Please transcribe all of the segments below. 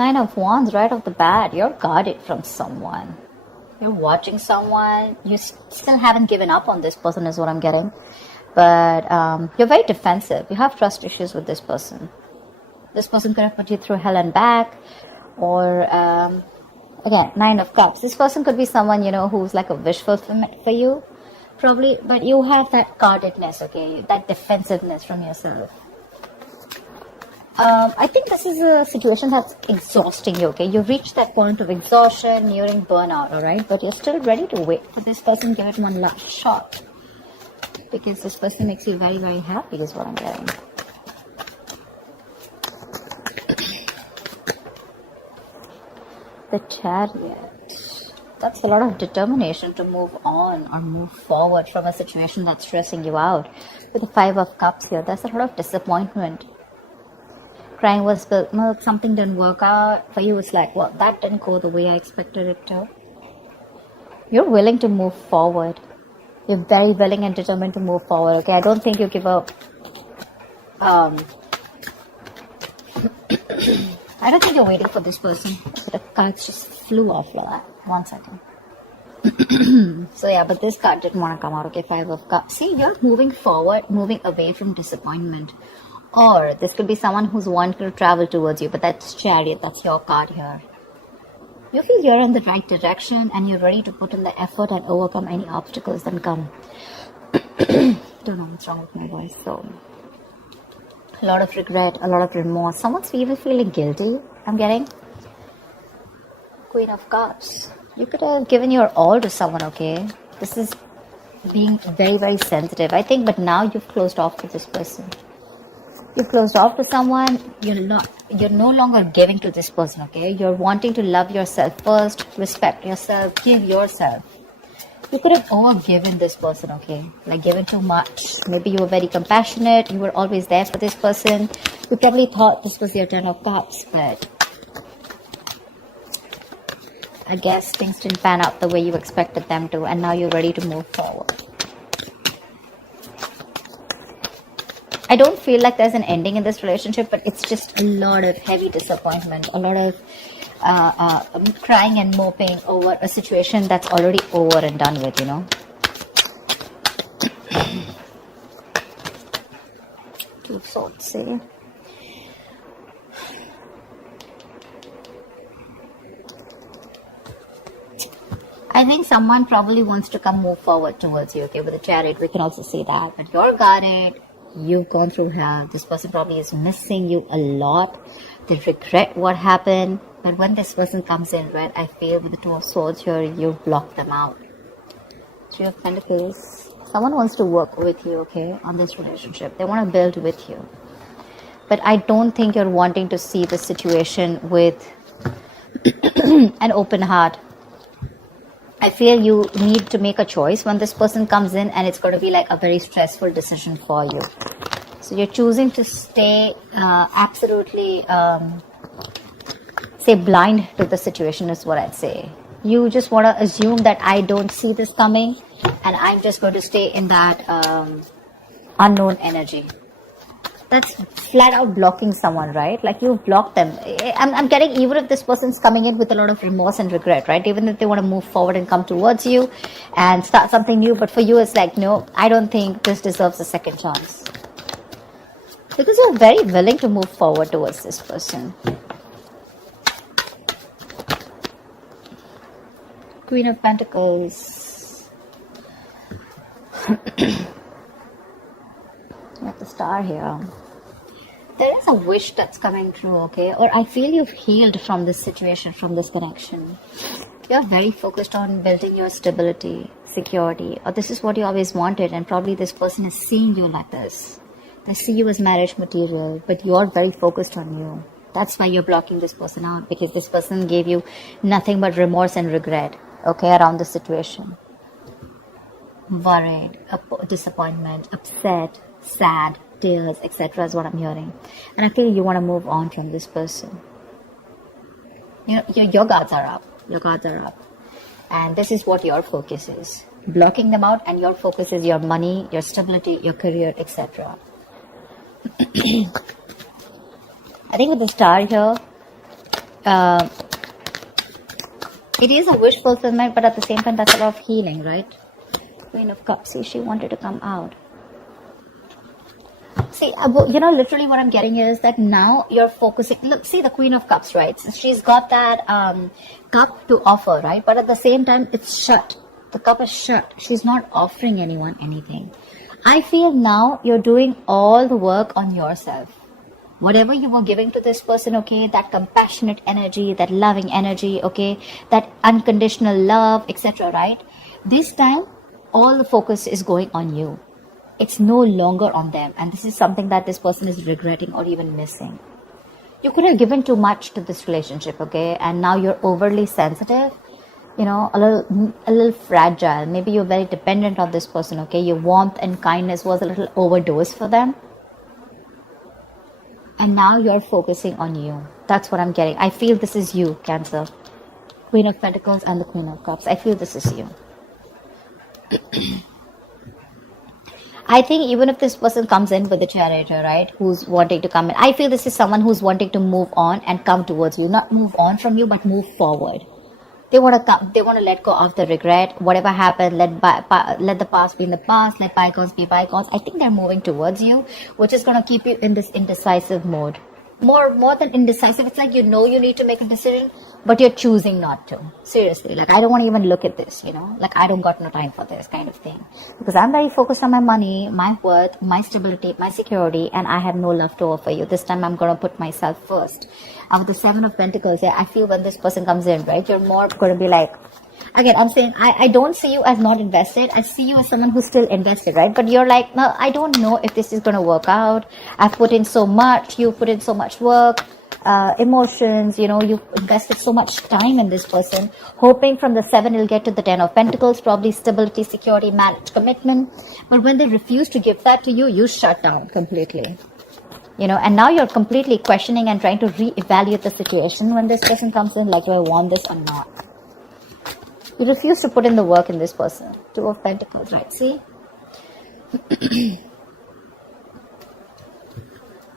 Nine of Wands right off the bat. You're guarded from someone. You're watching someone. You still haven't given up on this person is what I'm getting. But you're very defensive. You have trust issues with this person. This person could have put you through hell and back. Or, again, Nine of Cups. This person could be someone, who's like a wish fulfillment for you. Probably. But you have that guardedness, okay? That defensiveness from yourself. I think this is a situation that's exhausting you, okay? You've reached that point of exhaustion, nearing burnout, alright? But you're still ready to wait for this person, give it one last shot. Because this person makes you very, very happy is what I'm getting. The Chariot. That's a lot of determination to move on or move forward from a situation that's stressing you out. With the Five of Cups here, there's a lot of disappointment. Crying was spilled milk, something didn't work out. For you, it's like, well, that didn't go the way I expected it to. You're willing to move forward. You're very willing and determined to move forward, okay? I don't think you give up. I don't think you're waiting for this person. The cards just flew off like that. 1 second. So yeah, but this card didn't want to come out, okay? Five of Cups. See, you're moving forward, moving away from disappointment. Or this could be someone who's wanting to travel towards you, but that's Chariot, that's your card here. You feel you're in the right direction and you're ready to put in the effort and overcome any obstacles that come. Don't know what's wrong with my voice. So, a lot of regret, a lot of remorse. Someone's even feeling guilty, I'm getting. Queen of Cups. You could have given your all to someone, okay? This is being very, very sensitive, I think, but now you've closed off to this person. You've closed off to someone, you're no longer giving to this person, okay? You're wanting to love yourself first, respect yourself, give yourself. You could have overgiven this person, okay? Like given too much. Maybe you were very compassionate, you were always there for this person. You probably thought this was your Ten of Cups, but I guess things didn't pan out the way you expected them to, and now you're ready to move forward. I don't feel like there's an ending in this relationship, but it's just a lot of heavy disappointment, a lot of crying and moping over a situation that's already over and done with, Two of Swords, see? I think someone probably wants to move forward towards you, okay? With the Chariot, we can also see that. But you're guarded. You've gone through hell. This person probably is missing you a lot. They regret what happened. But when this person comes in red, I feel with the Two of Swords here, you've blocked them out. Three of Pentacles. Someone wants to work with you, okay, on this relationship. They want to build with you. But I don't think you're wanting to see the situation with an open heart. I feel you need to make a choice when this person comes in, and it's going to be like a very stressful decision for you. So you're choosing to stay absolutely, say, blind to the situation is what I'd say. You just want to assume that I don't see this coming, and I'm just going to stay in that unknown energy. That's flat out blocking someone, right? Like you've blocked them. I'm getting, even if this person's coming in with a lot of remorse and regret, right? Even if they want to move forward and come towards you and start something new. But for you, it's like, no, I don't think this deserves a second chance. Because you're very willing to move forward towards this person. Queen of Pentacles. You have the Star here. There is a wish that's coming true, okay? Or I feel you've healed from this situation, from this connection. You're very focused on building your stability, security, or this is what you always wanted, and probably this person is seeing you like this. They see you as marriage material, but you're very focused on you. That's why you're blocking this person out, because this person gave you nothing but remorse and regret, okay, around the situation. Worried, disappointment, upset, sad, tears, etc. is what I'm hearing. And I feel you want to move on from this person. Your guards are up. Your guards are up. And this is what your focus is. Blocking them out, and your focus is your money, your stability, your career, etc. I think with the Star here, uh, it is a wish fulfillment, but at the same time, that's a lot of healing, right? Queen of Cups, see, she wanted to come out. See, literally what I'm getting is that now you're focusing. Look, see the Queen of Cups, right? So she's got that cup to offer, right? But at the same time, it's shut. The cup is shut. She's not offering anyone anything. I feel now you're doing all the work on yourself. Whatever you were giving to this person, okay, that compassionate energy, that loving energy, okay, that unconditional love, etc., right? This time, all the focus is going on you. It's no longer on them. And this is something that this person is regretting or even missing. You could have given too much to this relationship, okay? And now you're overly sensitive, a little fragile. Maybe you're very dependent on this person, okay? Your warmth and kindness was a little overdosed for them. And now you're focusing on you. That's what I'm getting. I feel this is you, Cancer. Queen of Pentacles and the Queen of Cups. I feel this is you. I think even if this person comes in with the Charioteer, right, who's wanting to come in, I feel this is someone who's wanting to move on and come towards you. Not move on from you, but move forward. They want to come. They want to let go of the regret. Whatever happened, let the past be in the past. Let bygones be bygones. I think they're moving towards you, which is going to keep you in this indecisive mode. More than indecisive, it's like you need to make a decision, but you're choosing not to. Seriously, like I don't want to even look at this, like I don't got no time for this kind of thing. Because I'm very focused on my money, my worth, my stability, my security, and I have no love to offer you. This time I'm going to put myself first. And with the Seven of Pentacles, I feel when this person comes in, right, you're more going to be like, again, I'm saying I don't see you as not invested. I see you as someone who's still invested, right? But you're like, no, I don't know if this is going to work out. I've put in so much. You put in so much work, emotions. You've invested so much time in this person, hoping from the 7 you'll get to the 10 of Pentacles, probably stability, security, marriage, commitment. But when they refuse to give that to you, you shut down completely. And now you're completely questioning and trying to reevaluate the situation when this person comes in, like, do I want this or not? You refuse to put in the work in this person. 2 of Pentacles, right? See?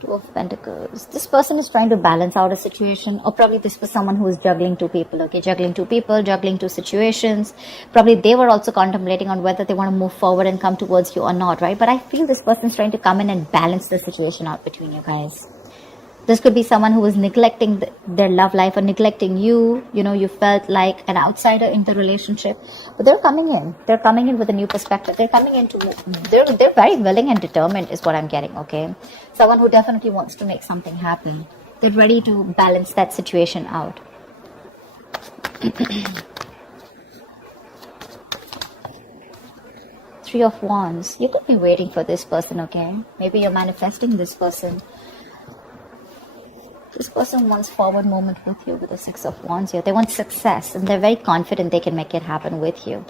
2 of Pentacles. This person is trying to balance out a situation, or probably this was someone who is juggling 2 people, okay? Juggling 2 people, juggling 2 situations. Probably they were also contemplating on whether they want to move forward and come towards you or not, right? But I feel this person is trying to come in and balance the situation out between you guys. This could be someone who was neglecting their love life or neglecting you. You felt like an outsider in the relationship. But they're coming in. They're coming in with a new perspective. They're coming in they're very willing and determined is what I'm getting, okay? Someone who definitely wants to make something happen. They're ready to balance that situation out. 3 of Wands. You could be waiting for this person, okay? Maybe you're manifesting this person. This person wants forward movement with you with the 6 of Wands here. They want success and they're very confident they can make it happen with you.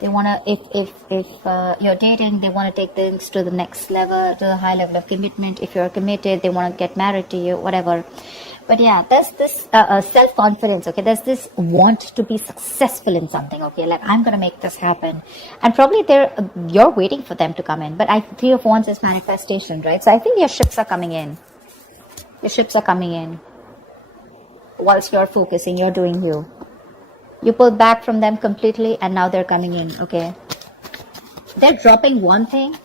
They want to, if you're dating, they want to take things to the next level, to the high level of commitment. If you're committed, they want to get married to you, whatever. But yeah, there's this self-confidence, okay? There's this want to be successful in something, okay? Like, I'm going to make this happen. And probably you're waiting for them to come in. But 3 of Wands is manifestation, right? So I think your ships are coming in. Your ships are coming in. Whilst you're focusing, you're doing you. You pull back from them completely and now they're coming in, okay? They're dropping one thing,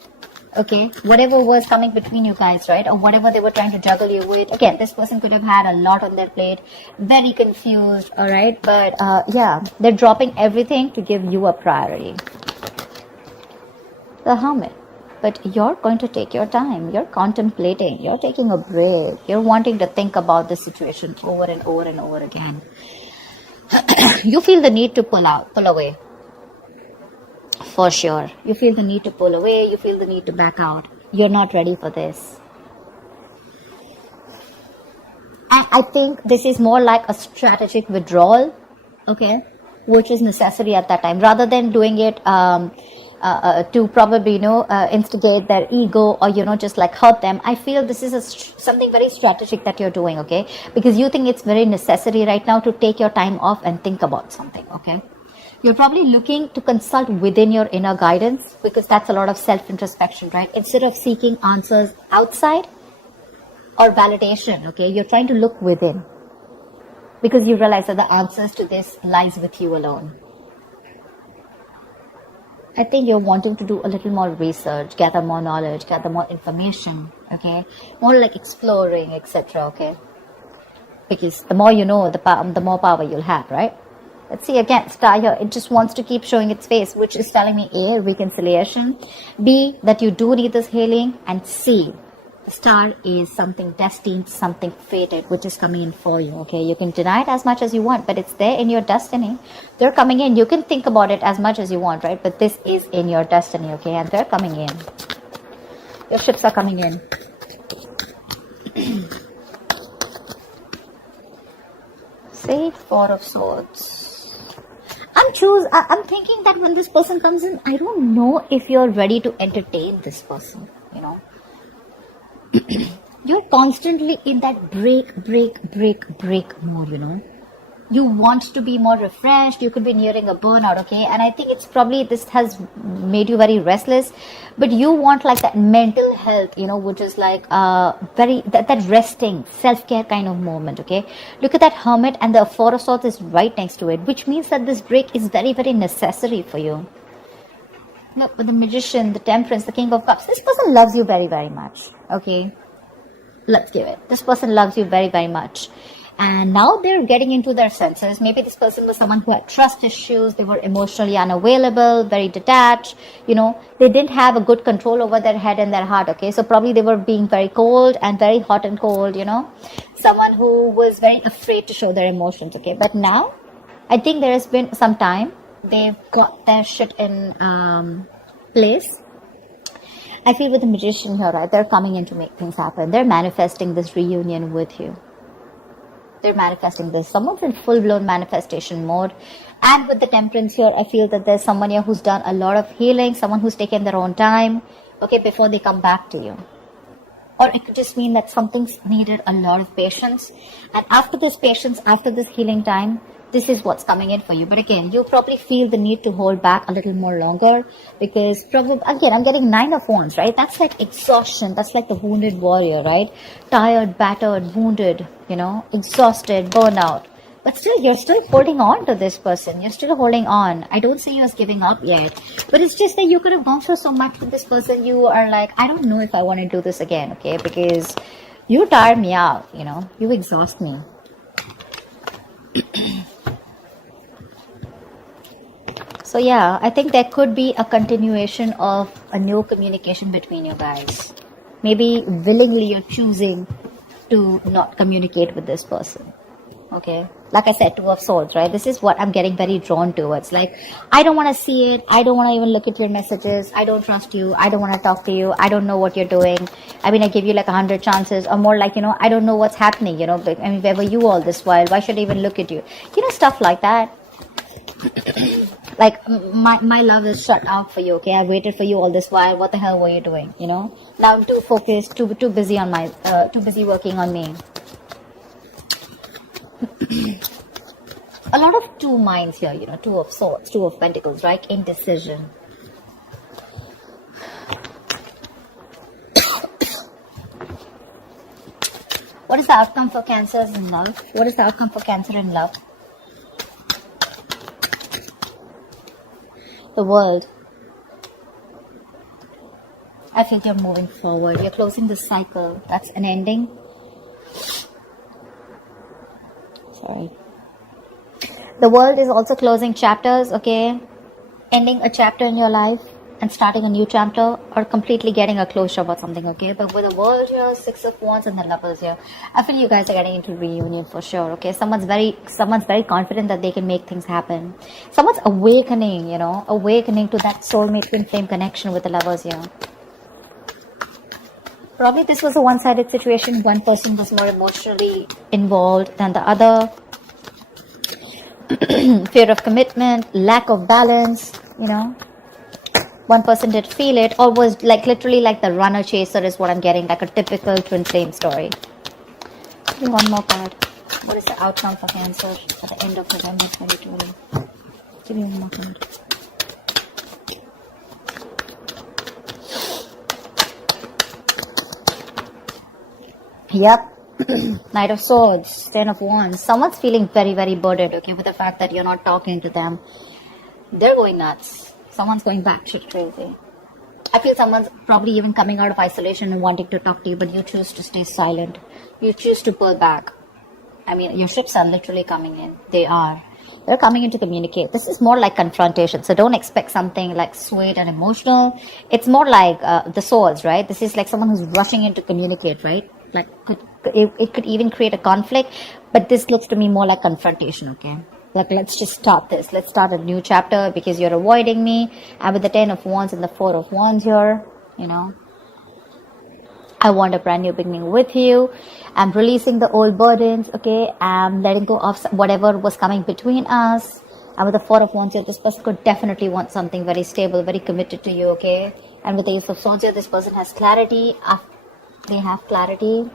okay? Whatever was coming between you guys, right? Or whatever they were trying to juggle you with. Again, this person could have had a lot on their plate. Very confused, alright? But yeah, they're dropping everything to give you a priority. The Hermit. But you're going to take your time. You're contemplating. You're taking a break. You're wanting to think about the situation over and over and over again. You feel the need to pull away. For sure. You feel the need to pull away. You feel the need to back out. You're not ready for this. I think this is more like a strategic withdrawal, okay? Which is necessary at that time. Rather than doing it to probably, instigate their ego or, just like hurt them. I feel this is something very strategic that you're doing, okay? Because you think it's very necessary right now to take your time off and think about something, okay? You're probably looking to consult within your inner guidance because that's a lot of self-introspection, right? Instead of seeking answers outside or validation, okay? You're trying to look within. because you realize that the answers to this lies with you alone. I think you're wanting to do a little more research, gather more knowledge, gather more information, okay? More like exploring, etc., okay? Because the more you know, the more power you'll have, right? Let's see again, star here. It just wants to keep showing its face, which is telling me A, reconciliation, B, that you do need this healing, and C, the star is something destined, something fated, which is coming in for you, okay? You can deny it as much as you want, but it's there in your destiny. They're coming in. You can think about it as much as you want, right? But this is in your destiny, okay? And they're coming in. Your ships are coming in. See, Four of Swords. I'm thinking that when this person comes in, I don't know if you're ready to entertain this person, you know. You're constantly in that break mode, you know. You want to be more refreshed. You could be nearing a burnout, okay? And I think it's probably this has made you very restless, but you want like that mental health, you know, which is like that resting, self-care kind of moment, okay? Look at that Hermit, and the Four of Swords is right next to it, which means that this break is very, very necessary for you. Look, with the Magician, the Temperance, the King of Cups, this person loves you very, very much, okay? Let's give it. This person loves you very, very much. And now they're getting into their senses. Maybe this person was someone who had trust issues. They were emotionally unavailable, very detached. You know, they didn't have a good control over their head and their heart, okay? So probably they were being very cold and very hot and cold, you know. Someone who was very afraid to show their emotions, okay? But now, I think there has been some time. They've got their shit in place. I feel with the Magician here, right? They're coming in to make things happen. They're manifesting this reunion with you. They're manifesting this. Someone's in full-blown manifestation mode. And with the Temperance here, I feel that there's someone here who's done a lot of healing, someone who's taken their own time, okay, before they come back to you. Or it could just mean that something's needed a lot of patience. And after this patience, after this healing time, this is what's coming in for you. But again, you probably feel the need to hold back a little more longer because probably, again, I'm getting 9 of Wands, right? That's like exhaustion. That's like the wounded warrior, right? Tired, battered, wounded, you know, exhausted, burnout. But still, you're still holding on to this person. You're still holding on. I don't see you as giving up yet. But it's just that you could have gone through so much with this person. You are like, I don't know if I want to do this again, okay? Because you tire me out, you know. You exhaust me. So yeah, I think there could be a continuation of a new communication between you guys. Maybe willingly you're choosing to not communicate with this person. Okay, like I said, Two of Swords, right? This is what I'm getting very drawn towards. Like, I don't want to see it. I don't want to even look at your messages. I don't trust you. I don't want to talk to you. I don't know what you're doing. I mean, I give you like 100 chances, or more like, you know, I don't know what's happening, you know. I mean, where were you all this while? Why should I even look at you? You know, stuff like that. Like, my love is shut out for you, okay? I waited for you all this while. What the hell were you doing, you know? Now I'm too focused, too busy on my, too busy working on me. A lot of two minds here, you know, Two of Swords, Two of Pentacles, right? Indecision. What is the outcome for Cancer in love? What is the outcome for Cancer in love? The World. I feel you're moving forward. You're closing the cycle. That's an ending. Sorry. The World is also closing chapters, okay? Ending a chapter in your life and starting a new chapter, or completely getting a closure about something, okay? But with the World here, Six of Wands and the Lovers here, I feel you guys are getting into reunion for sure, okay? Someone's very confident that they can make things happen. Someone's awakening, you know, awakening to that soulmate twin flame connection with the Lovers here. Probably this was a one-sided situation. One person was more emotionally involved than the other. Fear of commitment, lack of balance, you know. One person did feel it, or was like literally like the runner chaser is what I'm getting, like a typical twin flame story. Give me one more card. What is the outcome for Cancer at the end of November 2020? Give me one more card. Yep. Knight of Swords, Ten of Wands. Someone's feeling very, very burdened, okay, with the fact that you're not talking to them. They're going nuts. Someone's going batshit crazy. I feel someone's probably even coming out of isolation and wanting to talk to you, but you choose to stay silent. You choose to pull back. I mean, your ships are literally coming in. They are. They're coming in to communicate. This is more like confrontation. So don't expect something like sweet and emotional. It's more like the swords, right? This is like someone who's rushing in to communicate, right? Like it could even create a conflict. But this looks to me more like confrontation, okay? Like, let's just start this. Let's start a new chapter because you're avoiding me. And with the 10 of Wands and the 4 of Wands here, you know, I want a brand new beginning with you. I'm releasing the old burdens, okay? I'm letting go of whatever was coming between us. And with the 4 of Wands here, this person could definitely want something very stable, very committed to you, okay? And with the Ace of Swords here, this person has clarity. They have clarity.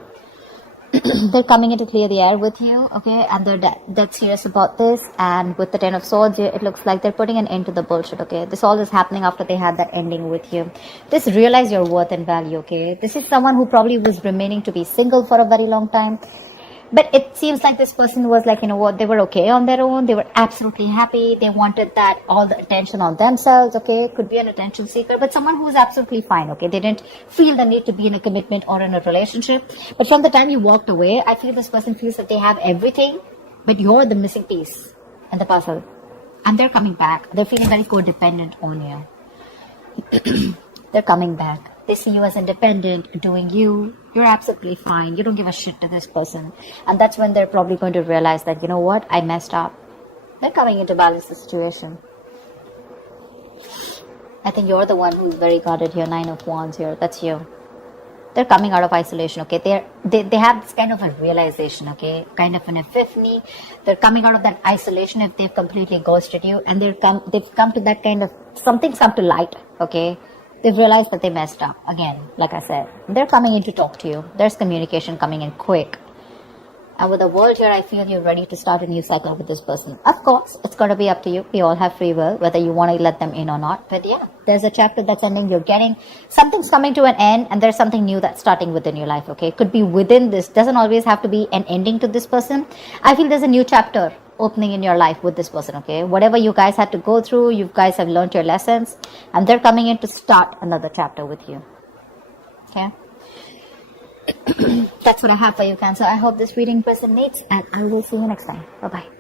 They're coming in to clear the air with you, okay? And they're dead serious about this. And with the 10 of Swords, it looks like they're putting an end to the bullshit, okay? This all is happening after they had that ending with you. Just realize your worth and value, okay? This is someone who probably was remaining to be single for a very long time. But it seems like this person was like, you know what, they were okay on their own. They were absolutely happy. They wanted that, all the attention on themselves, okay? Could be an attention seeker, but someone who is absolutely fine, okay? They didn't feel the need to be in a commitment or in a relationship. But from the time you walked away, I feel this person feels that they have everything, but you're the missing piece in the puzzle. And they're coming back. They're feeling very codependent on you. They're coming back. They see you as independent, doing you. You're absolutely fine. You don't give a shit to this person. And that's when they're probably going to realize that, you know what, I messed up. They're coming in to balance the situation. I think you're the one who's very guarded here. 9 of Wands here. That's you. They're coming out of isolation, okay? They have this kind of a realization, okay? Kind of an epiphany. They're coming out of that isolation if they've completely ghosted you. And they've come to that kind of, something's come to light, okay? They've realized that they messed up. Again, like I said, they're coming in to talk to you. There's communication coming in quick. And with the world here, I feel you're ready to start a new cycle with this person. Of course, it's going to be up to you. We all have free will, whether you want to let them in or not. But yeah, there's a chapter that's ending. You're getting, something's coming to an end, and there's something new that's starting within your life, okay? It could be within this. Doesn't always have to be an ending to this person. I feel there's a new chapter opening in your life with this person, okay? Whatever you guys had to go through, you guys have learned your lessons, and they're coming in to start another chapter with you, okay? That's what I have for you, Cancer. I hope this reading resonates, and I will see you next time. Bye-bye.